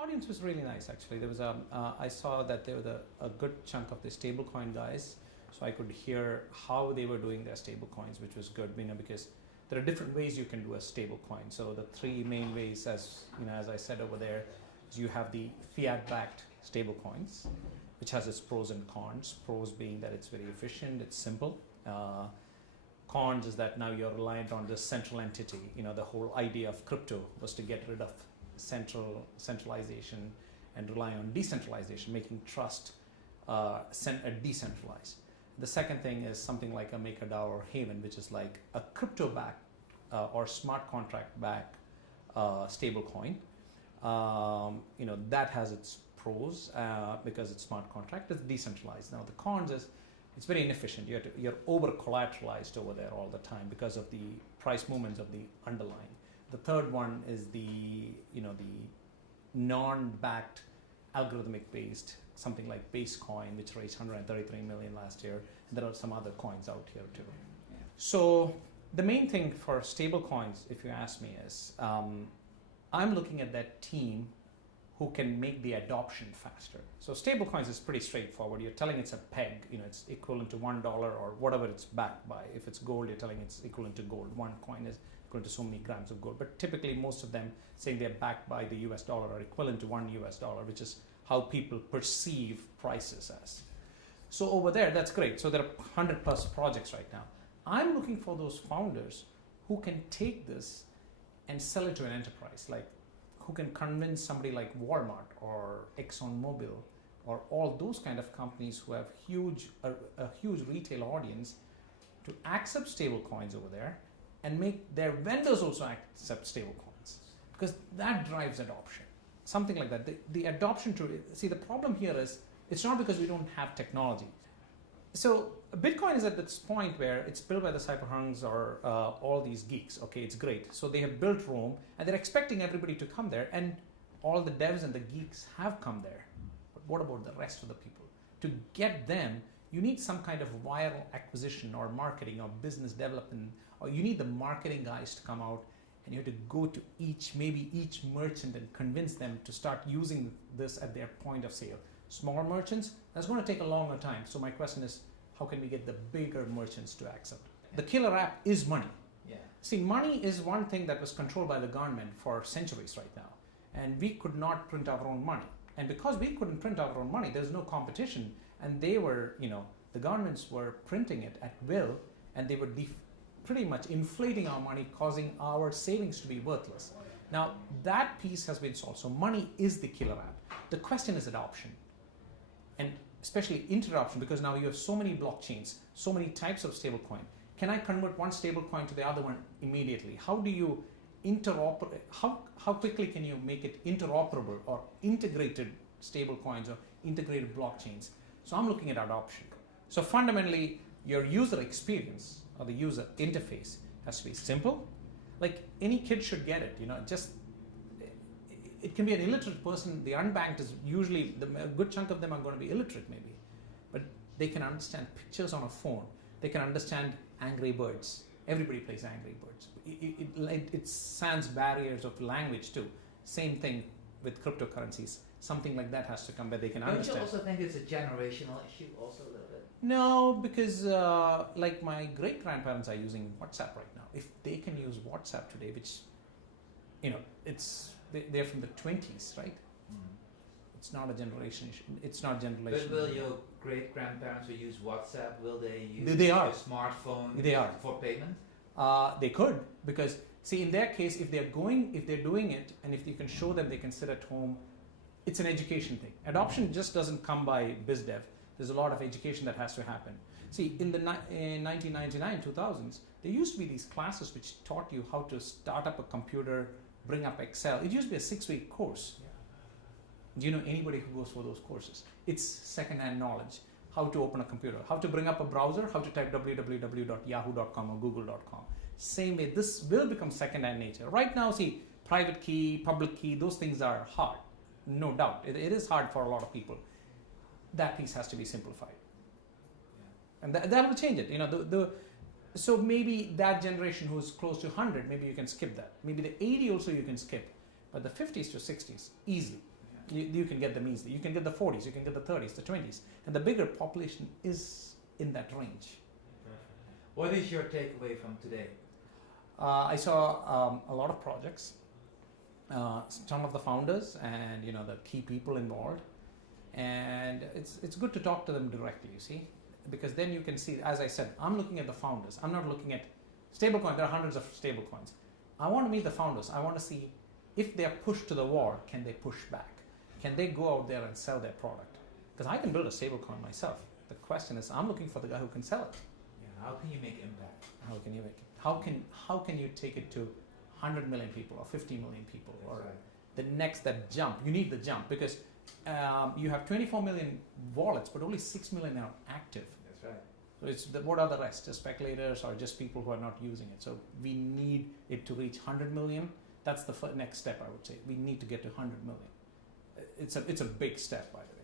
audience was really nice, actually. There was I saw that there was a good chunk of the stablecoin guys, so I could hear how they were doing their stablecoins, which was good, because there are different ways you can do a stablecoin. So the three main ways, as I said over there, is you have the fiat-backed stablecoins, which has its pros and cons. Pros being that it's very efficient, it's simple. Cons is that now you're reliant on this central entity. The whole idea of crypto was to get rid of centralization and rely on decentralization, making trust decentralized. The second thing is something like a MakerDAO or Haven, which is like a crypto-backed or smart contract-backed stablecoin. That has its pros because it's smart contract. It's decentralized. Now the cons is it's very inefficient. You're over collateralized over there all the time because of the price movements of the underlying. The third one is the non-backed algorithmic based, something like BECON, which raised 133 million last year. There are some other coins out here too. Yeah. So the main thing for stable coins, if you ask me, is I'm looking at that team who can make the adoption faster. So stablecoins is pretty straightforward. You're telling it's a peg, it's equivalent to $1 or whatever it's backed by. If it's gold, you're telling it's equivalent to gold. One coin is equivalent to so many grams of gold. But typically most of them saying they're backed by the US dollar or equivalent to $1 US, which is how people perceive prices as. So over there, that's great. So there are 100+ projects right now. I'm looking for those founders who can take this and sell it to an enterprise, like who can convince somebody like Walmart or ExxonMobil or all those kind of companies who have a huge retail audience to accept stable coins over there and make their vendors also accept stable coins, because that drives adoption. Something like that. The adoption the problem here is it's not because we don't have technology. So Bitcoin is at this point where it's built by the cyberhunks or all these geeks. Okay, it's great. So they have built Rome and they're expecting everybody to come there, and all the devs and the geeks have come there. But what about the rest of the people? To get them, you need some kind of viral acquisition or marketing or business development, or you need the marketing guys to come out, and you have to go to each merchant and convince them to start using this at their point of sale. Small merchants, that's going to take a longer time. So my question is, how can we get the bigger merchants to accept? The killer app is money. Yeah. See, money is one thing that was controlled by the government for centuries right now. And we could not print our own money. And because we couldn't print our own money, there's no competition. And they were, the governments were printing it at will, and they were pretty much inflating our money, causing our savings to be worthless. Now, that piece has been solved. So money is the killer app. The question is adoption. And especially interoption, because now you have so many blockchains, so many types of stablecoin. Can I convert one stablecoin to the other one immediately? How do you interoperate? How quickly can you make it interoperable or integrated stablecoins or integrated blockchains? So I'm looking at adoption. So fundamentally, your user experience or the user interface has to be simple. Like any kid should get it. It can be an illiterate person. The unbanked is usually, a good chunk of them are going to be illiterate maybe, but they can understand pictures on a phone. They can understand Angry Birds. Everybody plays Angry Birds. It sans barriers of language too. Same thing with cryptocurrencies. Something like that has to come where they can understand. Don't you also think it's a generational issue also a little bit? No, because like my great-grandparents are using WhatsApp right now. If they can use WhatsApp today, which, they're from the 20s, right? It's not a generation issue. It's not generation. But will your great-grandparents who use WhatsApp, will they use a smartphone for payment? They could, because see, in their case, if they're doing it, and if you can show them they can sit at home, it's an education thing. Adoption just doesn't come by biz dev. There's a lot of education that has to happen. See, in 1999, 2000s, there used to be these classes which taught you how to start up a computer, bring up Excel. It used to be a 6-week course. Yeah. Do you know anybody who goes for those courses? It's second-hand knowledge. How to open a computer, how to bring up a browser, how to type www.yahoo.com or google.com. Same way, this will become second-hand nature. Right now, see, private key, public key, those things are hard. No doubt. It is hard for a lot of people. That piece has to be simplified. Yeah. And that will change it. So maybe that generation who's close to 100, maybe you can skip that. Maybe the 80 also you can skip. But the 50s to 60s, easily. You can get them easily. You can get the 40s, you can get the 30s, the 20s, and the bigger population is in that range. What is your takeaway from today? I saw a lot of projects, some of the founders, and the key people involved, and it's good to talk to them directly. You see, because then you can see. As I said, I'm looking at the founders. I'm not looking at stablecoin. There are hundreds of stablecoins. I want to meet the founders. I want to see if they are pushed to the wall, can they push back? Can they go out there and sell their product? Because I can build a stablecoin myself. The question is, I'm looking for the guy who can sell it. Yeah, how can you make impact? How can you make it? How can you take it to 100 million people or 50 million people? That's Or right. that jump. You need the jump because you have 24 million wallets, but only 6 million are active. That's right. So what are the rest? Just speculators or just people who are not using it? So we need it to reach 100 million. That's the next step, I would say. We need to get to 100 million. It's a big step, by the way.